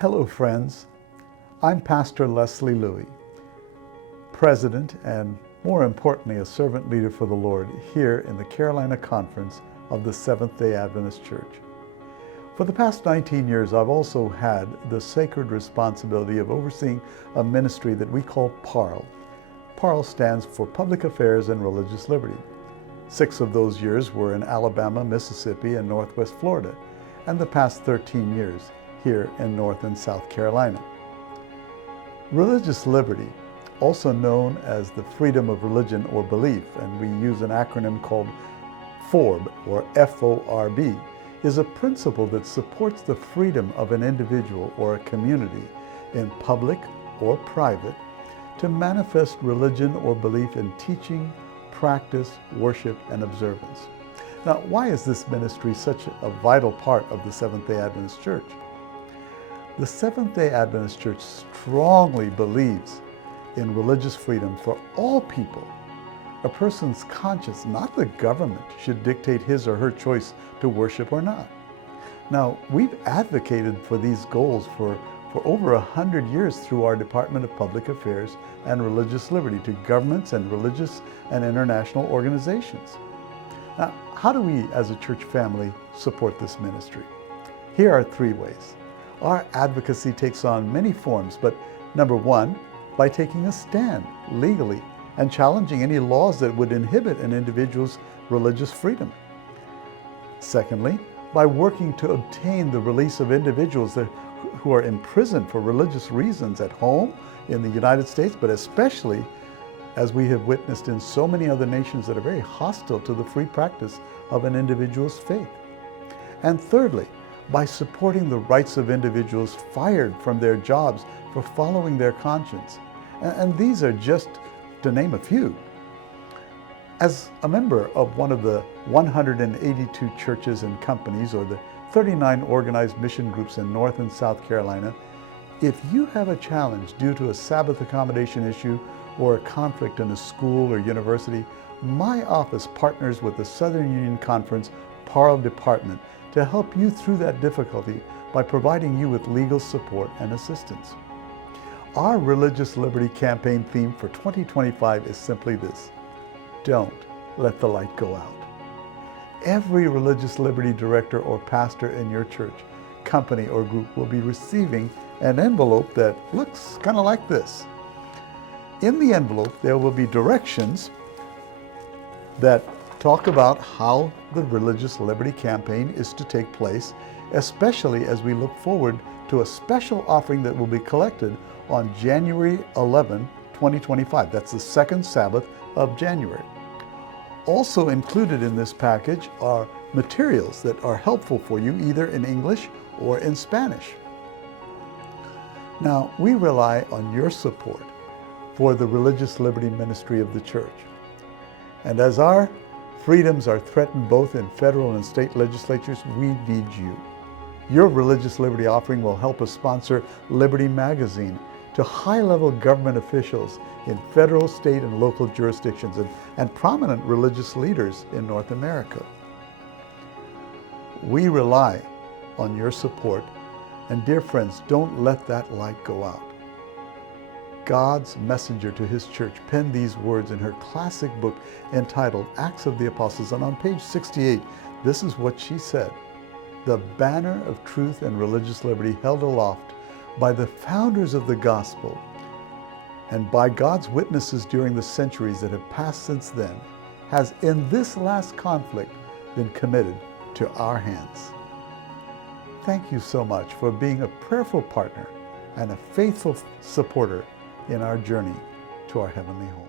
Hello friends, I'm Pastor Leslie Louie, President and more importantly a servant leader for the Lord here in the Carolina Conference of the Seventh-day Adventist Church. For the past 19 years I've also had the sacred responsibility of overseeing a ministry that we call PARL. PARL stands for Public Affairs and Religious Liberty. 6 of those years were in Alabama, Mississippi, and Northwest Florida, and the past 13 years here in North and South Carolina. Religious liberty, also known as the freedom of religion or belief, and we use an acronym called FORB, or F-O-R-B, is a principle that supports the freedom of an individual or a community in public or private to manifest religion or belief in teaching, practice, worship, and observance. Now, why is this ministry such a vital part of the Seventh-day Adventist Church? The Seventh-day Adventist Church strongly believes in religious freedom for all people. A person's conscience, not the government, should dictate his or her choice to worship or not. Now, we've advocated for these goals for over 100 years through our Department of Public Affairs and Religious Liberty to governments and religious and international organizations. Now, how do we as a church family support this ministry? Here are 3 ways. Our advocacy takes on many forms, but number 1, by taking a stand legally and challenging any laws that would inhibit an individual's religious freedom. Secondly, by working to obtain the release of individuals who are imprisoned for religious reasons at home in the United States, but especially as we have witnessed in so many other nations that are very hostile to the free practice of an individual's faith. And thirdly, by supporting the rights of individuals fired from their jobs for following their conscience. And these are just to name a few. As a member of one of the 182 churches and companies, or the 39 organized mission groups in North and South Carolina, if you have a challenge due to a Sabbath accommodation issue or a conflict in a school or university, my office partners with the Southern Union Conference PARL Department to help you through that difficulty by providing you with legal support and assistance. Our Religious Liberty campaign theme for 2025 is simply this: don't let the light go out. Every religious liberty director or pastor in your church, company, or group will be receiving an envelope that looks kind of like this. In the envelope, there will be directions that talk about how the Religious Liberty campaign is to take place, especially as we look forward to a special offering that will be collected on January 11, 2025. That's the 2nd Sabbath of January. Also included in this package are materials that are helpful for you either in English or in Spanish. Now, we rely on your support for the Religious Liberty ministry of the church. And as our freedoms are threatened both in federal and state legislatures, we need you. Your Religious Liberty offering will help us sponsor Liberty Magazine to high-level government officials in federal, state, and local jurisdictions and prominent religious leaders in North America. We rely on your support, and dear friends, don't let that light go out. God's messenger to his church penned these words in her classic book entitled Acts of the Apostles, and on page 68, this is what she said: "The banner of truth and religious liberty held aloft by the founders of the gospel and by God's witnesses during the centuries that have passed since then has in this last conflict been committed to our hands." Thank you so much for being a prayerful partner and a faithful supporter in our journey to our heavenly home.